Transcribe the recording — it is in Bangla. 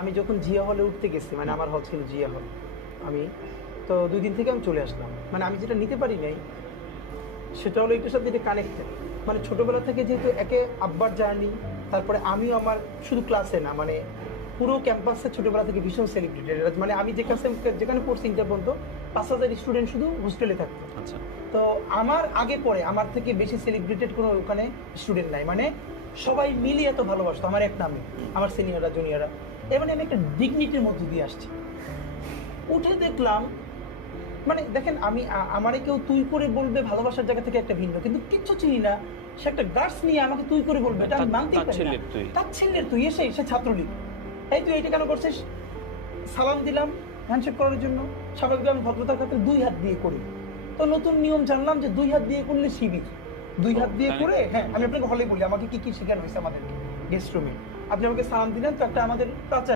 আমি যখন জিয়া হলে উঠতে গেছি, মানে আমার হল ছিল জিয়া হল, আমি তো 2 দিন থেকে আমি চলে আসলাম। মানে আমি যেটা নিতে পারি নাই সেটা হলো এটার সাথে এটা কানেক্টেড। মানে ছোটবেলা থেকে যেহেতু একে আব্বার জার্নি, তারপরে আমিও আমার শুধু ক্লাসে না, মানে পুরো ক্যাম্পাসে ছোটবেলা থেকে ভীষণ সেলিব্রেটেড। মানে আমি যেখানে পড়ছি ইন্টার পর্যন্ত 5,000 স্টুডেন্ট শুধু হোস্টেলে থাকতো। আচ্ছা, তো আমার আগে পরে আমার থেকে বেশি সেলিব্রেটেড কোনো ওখানে স্টুডেন্ট নাই। মানে সবাই মিলিয়ে এত ভালোবাসতো আমার এক নামে, আমার সিনিয়ররা জুনিয়ররা। এর মানে আমি একটা ডিগনিটির মধ্যে দিয়ে আসছি। উঠে দেখলাম, মানে দেখেন আমি আমারে কেউ তুই করে বলবে ভালোবাসার জায়গা থেকে একটা ভিন্ন, কিন্তু কিচ্ছু চিনি না, সে একটা গার্ডস নিয়ে আমাকে তুই করে বলবে, এটা আমি মানতেই পারি না। তাচ্ছিল্যের তুই, সে ছাত্রলীগ, এই তুই এটা কেন করছিস? সালাম দিলাম হ্যান্ডশেক করার জন্য, স্বাভাবিকভাবে আমি ভদ্রতার ক্ষেত্রে 2 হাত দিয়ে করি। তো নতুন নিয়ম জানলাম যে 2 হাত দিয়ে করলে শিবির, 2 হাত দিয়ে করে। হ্যাঁ, আমি আপনাকে হলে বলি আমাকে কি কি শেখানো হয়েছে আমাদেরকে গেস্ট রুমে। আপনি আমাকে সালাম দিলেন তো একটা আমাদের কালচার